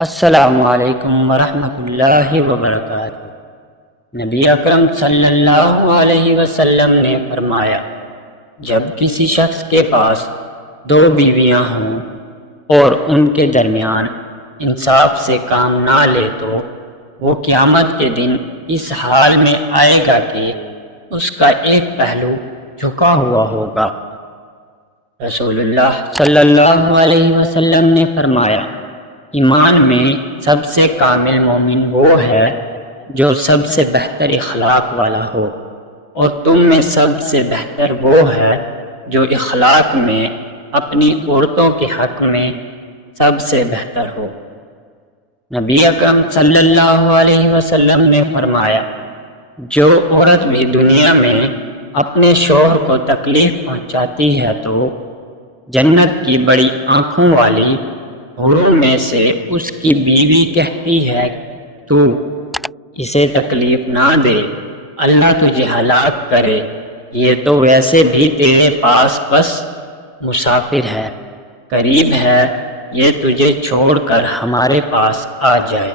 السلام علیکم ورحمۃ اللہ وبرکاتہ۔ نبی اکرم صلی اللہ علیہ وسلم نے فرمایا، جب کسی شخص کے پاس دو بیویاں ہوں اور ان کے درمیان انصاف سے کام نہ لے تو وہ قیامت کے دن اس حال میں آئے گا کہ اس کا ایک پہلو جھکا ہوا ہوگا۔ رسول اللہ صلی اللہ علیہ وسلم نے فرمایا، ایمان میں سب سے کامل مومن وہ ہے جو سب سے بہتر اخلاق والا ہو، اور تم میں سب سے بہتر وہ ہے جو اخلاق میں اپنی عورتوں کے حق میں سب سے بہتر ہو۔ نبی اکرم صلی اللہ علیہ وسلم نے فرمایا، جو عورت بھی دنیا میں اپنے شوہر کو تکلیف پہنچاتی ہے تو جنت کی بڑی آنکھوں والی حوروں میں سے اس کی بیوی کہتی ہے، تو اسے تکلیف نہ دے، اللہ تجھے ہلاک کرے، یہ تو ویسے بھی تیرے پاس بس مسافر ہے، قریب ہے یہ تجھے چھوڑ کر ہمارے پاس آ جائے۔